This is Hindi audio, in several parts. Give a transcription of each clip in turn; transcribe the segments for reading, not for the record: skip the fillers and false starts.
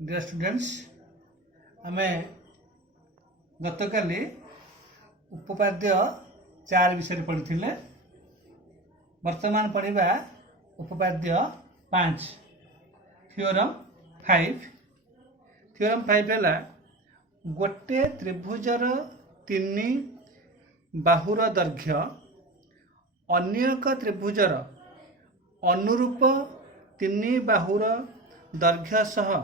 डियर स्टूडेंट्स आमे गतकाली उपपाद्य 4 विषय पढ़ी। वर्तमान पढ़ा उपपाद्य 5 थ्योरम 5। थ्योरम 5 है गोटे त्रिभुजर 3 बाहुर दैर्घ्य अन्य एक त्रिभुजर अनुरूप 3 बाहुर दैर्घ्य सह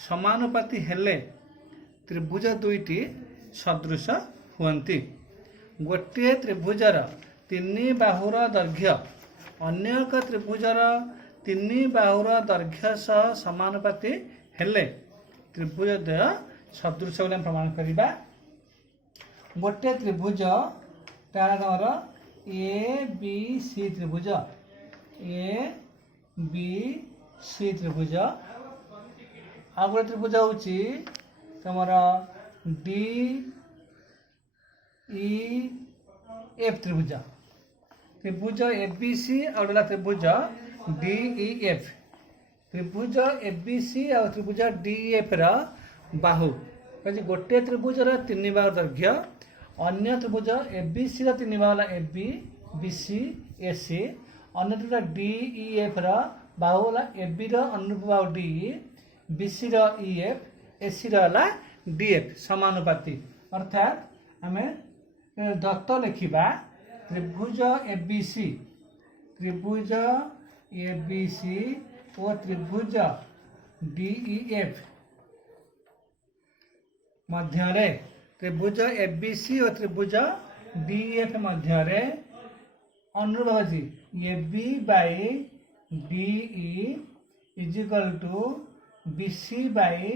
समानुपाती हेले त्रिभुज दुईटी सदृश हुअन्ति। गोटे त्रिभुजर 3 बाहुर दैर्घ्य अन्य एक त्रिभुजर 3 बाहुर दैर्घ्य सह समानुपाती हेले त्रिभुज द्वय सदृश बोली प्रमाण करिबा। गोटे त्रिभुज तार नाम ए बी सी त्रिभुज ए बी सी त्रिभुज। आ गोटे त्रिभुज होची तमर डी ई एफ त्रिभुज। त्रिभुज ए बी सी और त्रिभुज डी ई एफ। त्रिभुज ए बी सी और त्रिभुज डी एफ रा बाहु गोटे त्रिभुजर 3 बाहु दैर्घ्य अन्य त्रिभुज A B C 3 Bahu A B B C ए सी अन्य त्रिभुज डी ई एफ रा बाहु ए बी रा अनुरूप बाहु डी बी सी रा ई एफ ए सी रा डी एफ समानुपाती। अर्थात आम दत्त लिखा त्रिभुज ए बी सी और त्रिभुज डी ई एफ मध्य त्रिभुज ए बी सी और त्रिभुज डी एफ मध्य अनुरूप होची A B by D E equal to B C by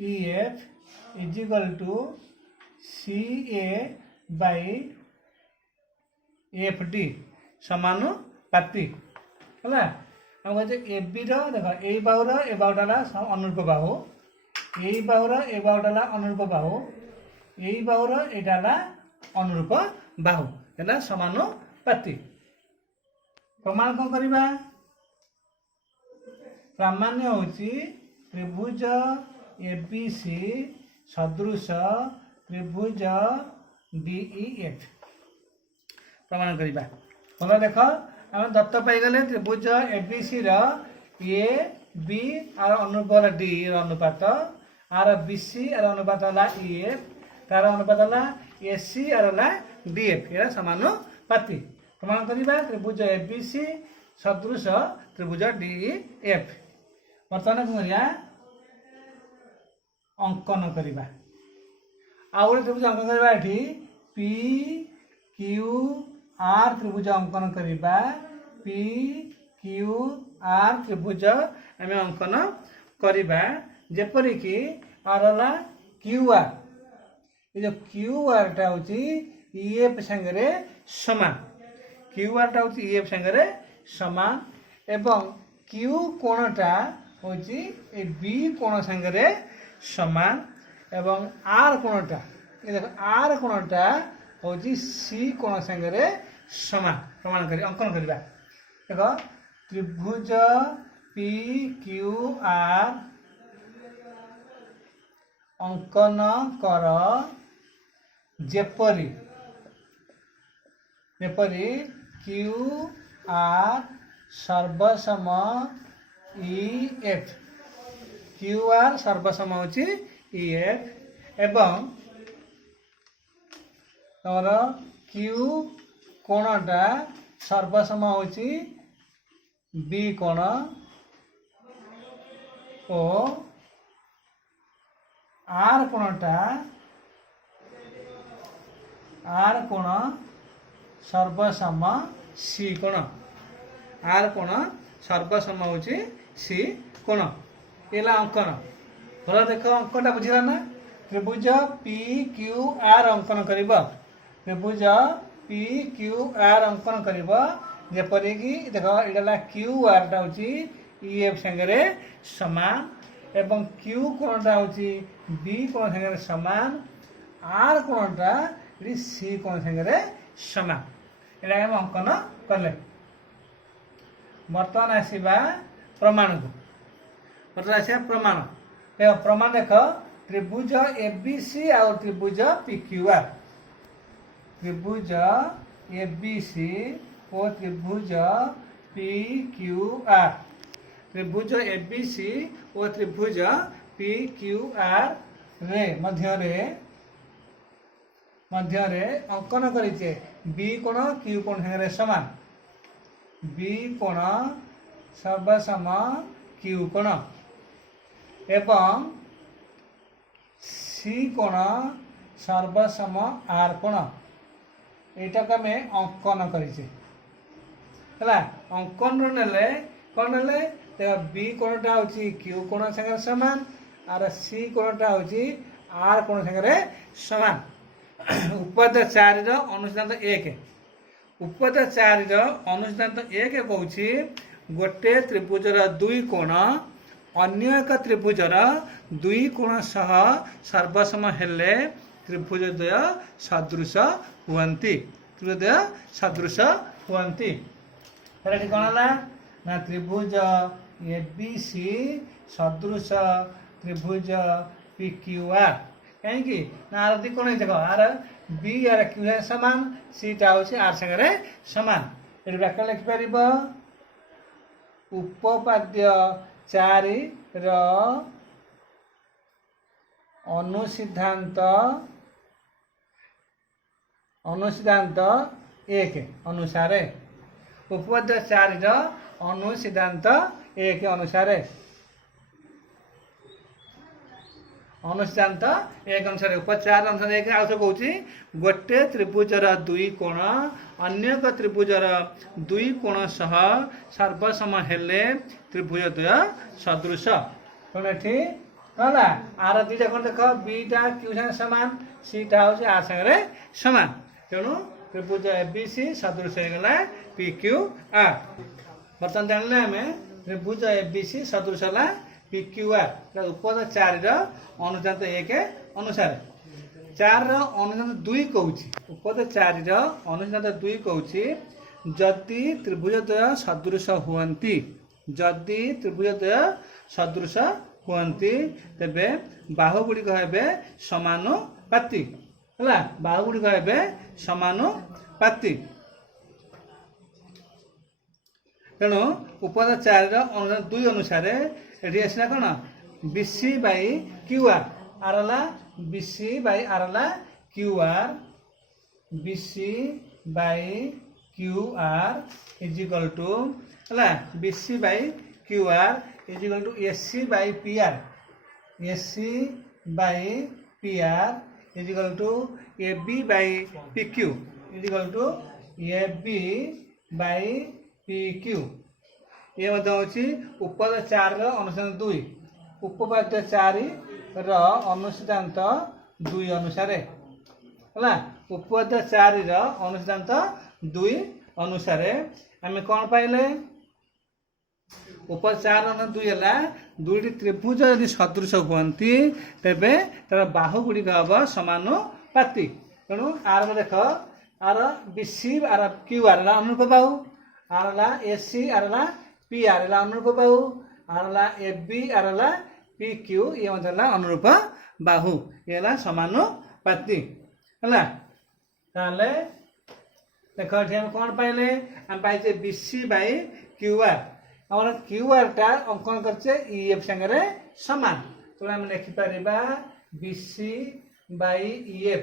E F is equal to C A by F D समानुपाती है। हम ए बी देख ए बाहुर ए बाहुटा अनुरूप बाहु यही बाहुर ए बाहुटा अनुरूप बाहु यही बाहुर यहाँ अनुरूप बाहु है समानुपाती। प्रमाण कौन करवा प्रामाण्य होची त्रिभुज ए बी सी सदृश त्रिभुज डी ई एफ प्रमाण करवा। भल देख आम दत्त पाईगले त्रिभुज A B C A B आर अनुरूप डी अनुपात आर बी सी आर अनुपात ई एफ तार अनुपात ए सी आर डी एफ ये समानुपाती। प्रमाण करवा त्रिभुज ए बी सी सदृश त्रिभुज डी एफ। बर्तमान कौन करिया अंकन करवा आउ गोटे त्रिभुज अंकन करवा ये पी क्यू आर त्रिभुज अंकन करवा पी क्यू आर त्रिभुज आम अंकन करवा जेपरिक आर क्यू आर ये जो क्यू आर टा हूँ ई एफ सांगे समान क्यू आर टा हूँ ई एफ सांगे समान एवं क्यू कोणटा हूँ बी कोण सांगे समान एवं आर कोणटा ये देख आर कोणटा हूँ सी कोण सांगे समान। प्रमाण कर अंकन करवा देख त्रिभुज पी क्यू आर अंकन कर जेपरी क्यू आर सर्वसम ई एफ क्यू आर सर्वसम होची ई एफ एवं तमर क्यू कोणटा सर्वसम होची बी कोण ओ आर कोणटा आर कोण सर्वसम सी कोण आर कोण सर्वसम होची सी कोण ये अंकन। भल देख अंकनटा बुझा ना त्रिभुज पी क्यू आर अंकन कर त्रिभुज पी क्यू आर अंकन कर जेपरिक देख यहाँ क्यू आर टा हूँ ई एफ सांगे समान एवं क्यू कोणटा हूँ बी कोण सांगे समान आर कोणटा सी कोण सांगे समान यहाँ आम अंकन कले। बर्तमान आसवा प्रमाण को बर्तमान आसे प्रमाण देख प्रमाण देख त्रिभुज एबीसी और त्रिभुज पीक्यूआर त्रिभुज एबीसी और त्रिभुज पीक्यूआर त्रिभुज एबीसी और त्रिभुज पीक्यूआर रे मध्य अंकन करिचे बी कोण क्यू कोण संगे समान बी कोण सर्वसम क्यू कोण एवं सी कोण सर्वसम आर कोण एटा को आम अंकन करिचे हला अंकन नेले कोण नेले देखो बी कोणटा होची क्यू कोण संगे समान और सी कोणटा होची आर कोण संगे समान उपद 4 रो अनुसिद्धांत 1 उपद 4 रो अनुसिद्धांत 1 कहूची गोटे त्रिभुजर दुई कोण अन्य एक त्रिभुजर दुई कोण सह सर्वसम हेले त्रिभुजद्वय सदृश हुअन्ति त्रिभुजद्वय सदृश हुअन्ति एठी कोण हला ना त्रिभुज एबीसी सदृश त्रिभुज पीक्यूआर कहीं ना आर दी कौन देख आर बी आर क्यू सामान सीटा हूँ आर संगे सामान ये व्याख्या लिखिपर उपपाद्य 4 रो अनुसिद्धांत 1 अनुसार उपपाद्य 4 रो अनुसिद्धांत 1 अनुसार अनुसिद्धांत 1 अनुसार उपचार अनुसार एक आउस कहूँ गोटे त्रिभुजर दुई कोण अन्य एक त्रिभुजर दुई कोण सह सर्वसम हेले त्रिभुजद्वय सदृश कौन ये है आर दुईटा कौन देख बीटा क्यू संगे सामान सीटा हूँ आर संगे सामान तेणु त्रिभुज एबीसी सदृश होगा पी क्यू आर बर्तमान जानले आम त्रिभुज एबीसी सदृश है पी क्यू आर उपद 4 रो अनुसिद्धांत 1 अनुसार 4 रो अनुसिद्धांत 2 कहूँ उपद 4 रो अनुसिद्धांत 2 कहूँ जदि त्रिभुजद्वय सदृश हुअन्ति जदि त्रिभुजद्वय सदृश हुअन्ति तेबे बाहु गुड़िक हेबे समानुपाती है बाहु गुड़िक हेबे समानुपाती तेणु उपद 4 रो अनुसिद्धांत 2 अनुसार ये आसला कौन बीसी बाई क्यू आर आरला बीसी बाई आरला Q R B C by Q R is equal to है B C by Q R is equal to S C by P R S C by P R is equal to A B by P Q is equal to A B by P Q ये हूँ उपद 4 रो अनुसिद्धांत 2 उपपाद्य 4 रो अनुसिद्धांत 2 अनुसार है उपद 4 रो अनुसिद्धांत 2 अनुसार आम कौन पाइले उपद 4 अनुसिद्धांत 2 है दुईटी त्रिभुज यदि सदृश हुअन्ति तेबे तार बाहु गुड़िक हम समानुपाती तेणु आर देख आर बीसी आर क्यू आर अनुरूप बाहु आर एससी आर पी आर अनुरूप बाहु आर ए बी आर पी क्यू ये अनुरूप बाहु ये समानुपाती है देख ये कौन पाइले आम पाइचे बीसी बाई क्यू आर आम क्यू आर टा अंकन करचे ईएफ संगे सामान तो आम लिखिपर B C by E F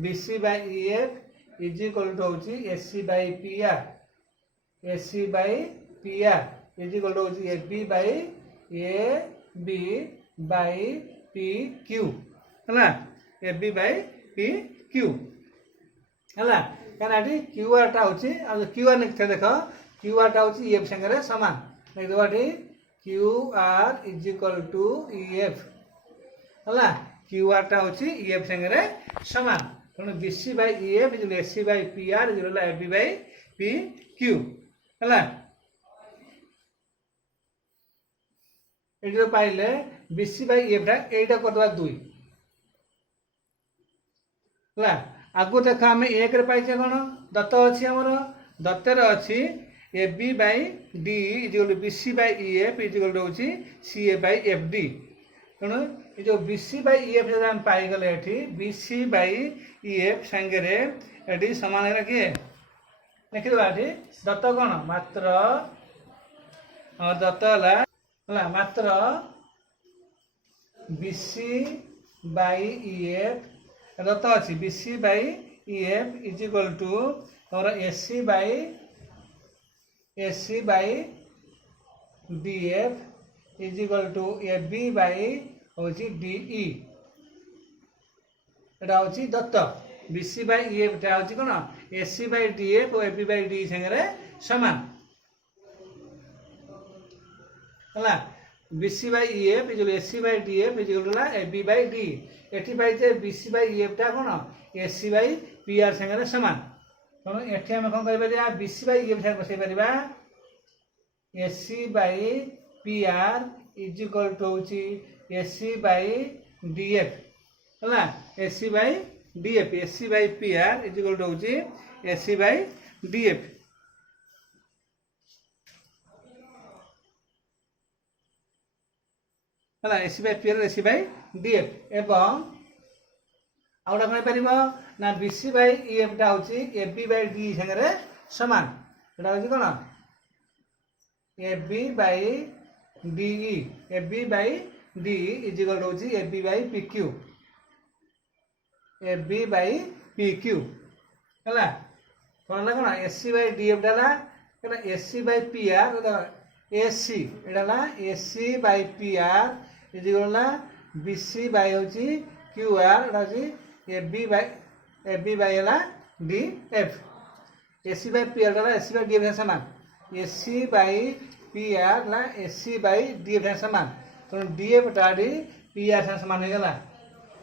B C by E F is equal to हूँ S C by P R S C by P R is equal to हूँ A B by P Q है A B by P Q है कहीं क्यू आर टा हूँ क्यू आर लिखते देख क्यू आर टा हूँ ईएफ संगे सामान लिखदेव Q R is equal to E F है क्यू आर टा हूँ ईएफ संगे सामान तेणु B C by E F is S C by P R is A B by P Q है ये पाइले बीसी बाई ईएफ टा यहीटा करदे 2 है आगु देख आम 1 पाइचे कौन दत्त अच्छी आमर दत्तर अच्छी A B by D is equal to B C by E F is equal to होची C A by F D तेणु ये जो B C by E F आम पाईगले ये B C by E F सांगे ये सामान है किए लिखिदेवा ये दत्त कौन मात्र दत्त है मात्र B C by E F दत्त अच्छी B C by E F is equal to तुम A C by D F is equal to A B by हूँ डी ई एटा हूँ दत्त B C by E F हूँ कौन A C by D F और ए बी बाई डी सागर सामान है B C by E F is equal A C by D F is equal A B by D एटी पाइचे B C by E F टा कौन A C by P R सागर सामान तेणु ये आम कौन कर B C by E F सागर बसई पार A C by P R is equal to हूँ A C by D F है A C by D F A C by P R is equal to हूँ A C by D F है A C by P R A C by D F एवं आउटा कौन पार ना B C by E F टा हूँ ए बी बाई डी सागर सामान एटा हूँ कौन A B by D A B by D is equal हूँ A B by P Q A B by P Q है कौन कौन A C by D F टा A C by P R A C एटा A C by P R is equal B C by हूँ क्यू आर एटा हूँ ए बी बाई है D F A C by P R A C by D F सामान A C by P R A C by D F सामान तेणु डी एफ टाड़ी पी आर सामान हो गला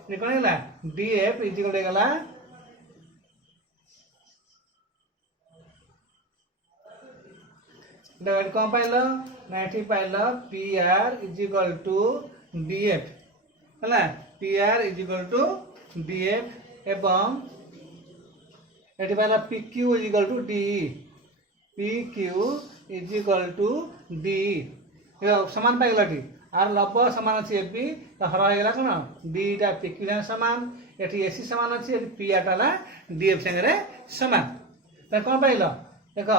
ये कौन है डी एफ इजिकल होगा कौन पाइल ना ये पाइल P R is equal to D F है P R is equal to D F एवं ये पाइल P Q is equal to D P Q is equal to D सामान पाइगल आर लब सामान अच्छी एफ बी तो हर होगा कौन डी टा पी क्यू सामान ये ए सी सामान अच्छी पी आर टा डी एफ सागर सामान तो कौन पाइल देख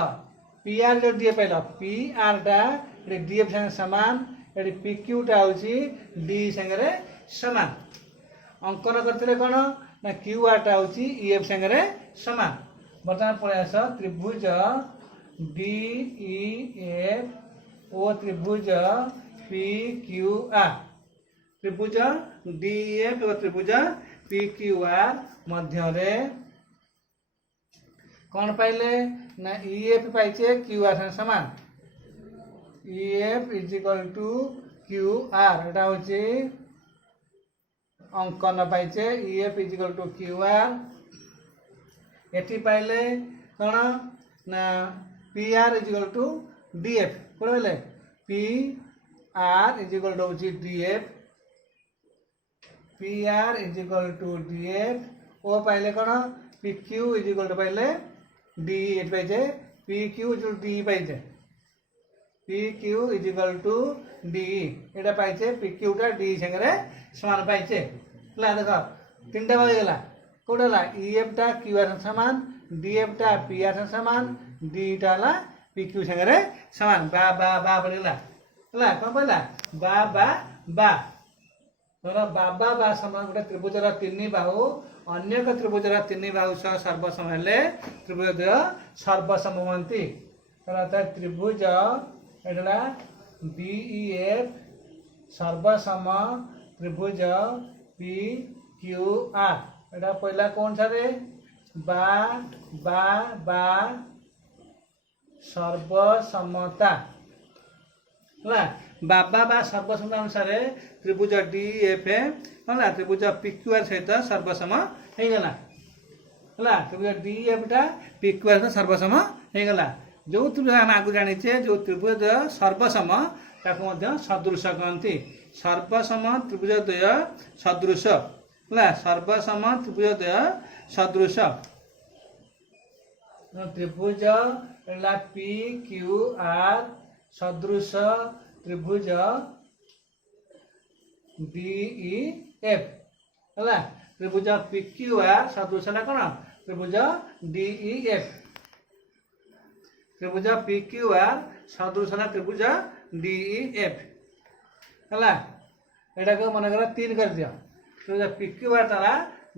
पी आर जो D F pile P are टा डी एफ सागर सामान ये पी क्यू टा हूँ डी सागर सामान अंकन करते कौन ना क्यू आर टा हूँ ई एफ सागर सामान बर्तमान पलि आस त्रिभुज डी ई एफ ओ त्रिभुज पी क्यू आर त्रिभुज डी एफ और त्रिभुज पी क्यू आर मध्य कौन पाइले ना ई एफ पाइचे क्यू आर सामान E F is equal to Q R एटा हूँ अंकन पाइचे E F is equal to Q R एटी पाइले कौन ना P R is equal to D F कौन पाइले पी आर इजिकल टू हूँ D F P R is equal to D F ओ पाइले कौन पी क्यू इजिकल टू पाइले डी एट पाइचे पी क्यू इजिकल डी पाइचे P Q is equal to D एटा पाइचे पी क्यू टा डी सागर सामान पाइचे देख तीन टा बागला कौटा ई एफ टा क्यू आर सामान डी एफ टा पी आर सामान डी टा पी क्यू सागर सामान बा बा बा पड़ेगा है कौन पड़ा बा बा बा धर बाबा बा समान गोटे त्रिभुजर तीन बाहु अन्य एक त्रिभुजर तीन बाहु सह सर्वसम हेले त्रिभुज सर्वसम हमें अर्थात त्रिभुज एटा डी ई एफ सर्वसम त्रिभुज पी क्यू आर एटा पहला कौन सारे बा बा बा सर्वसमता है बाबा बा सर्वसमता अनुसार त्रिभुज डी एफ है त्रिभुज पी क्यू आर सहित सर्वसम होगला है त्रिभुज डी एफ टा पी क्यू आर सहित सर्वसम होगला जो त्रिभुज आम आगे जाचे जो त्रिभुज सर्वसम ताको सदृश कहती सर्वसम त्रिभुजद्वय सदृश है सर्वसम त्रिभुजद्वय सदृश त्रिभुज एला पी क्यू आर सदृश त्रिभुज डीई एफ है त्रिभुज पी क्यू आर सदृश ना कौन त्रिभुज डीई एफ त्रिभुज पी क्यू आर सदृश ना त्रिभुज डीई एफ है एटा को मन कर 3 कर दियो त्रिभुज पी क्यू आर ताला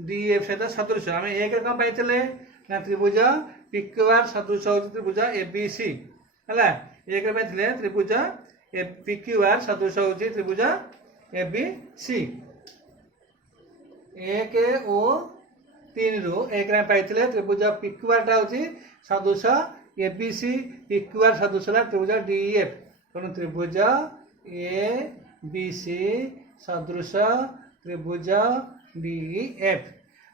डी एफ सहित सदृश आम एक कौन पाइले ना त्रिभुज पी क्यू आर सदृश हो त्रिभुज ए बी सी है एक पाइले त्रिभुज पी क्यू आर सदृश हो त्रिभुज ए बी सी 1 ओ 3 रु एक पाइले त्रिभुज पी क्यू आर टा हूँ सदृश A B C P Q R सदृश त्रिभुज डी एफ तेणु त्रिभुज ए बी सी सदृश त्रिभुज डी एफ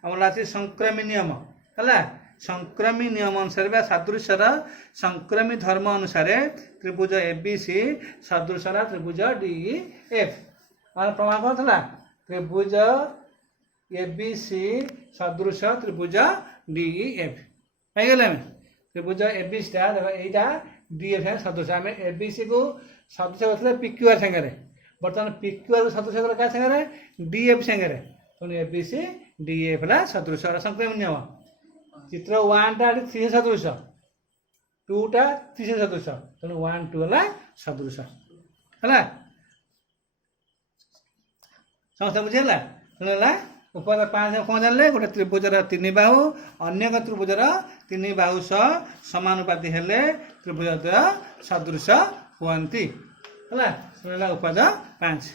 आम संक्रमी नियम है संक्रमी नियम अनुसार सादृश्यर संक्रमी धर्म अनुसार त्रिभुज ए बी सी सदृश त्रिभुज डी एफ प्रमाण कौन था त्रिभुज ए बी सी सदृश त्रिभुज डी एफ पाइगले त्रिभुज ए बी सी यहाँ डी एफ सदृश आम ए बी सी को सदृश करते पी क्यू आर सागर बर्तमान पी क्यू आर सदृश कर क्या सागर डी एफ सागर तेणु A B C D F है सदृश संक्रमी नियम चित्र 1 टा 3 सदृश 2 टा 3 सदृश तेणु 1 2 है सदृश है समस्त बुझेगा तेणु उपाय 5 कौन जानले गोटे त्रिभुजर 3 बाहु अन्य एक त्रिभुजर 3 बाहु सह समानुपाती हेले त्रिभुज सदृश हुअन्ति है उपाय 5।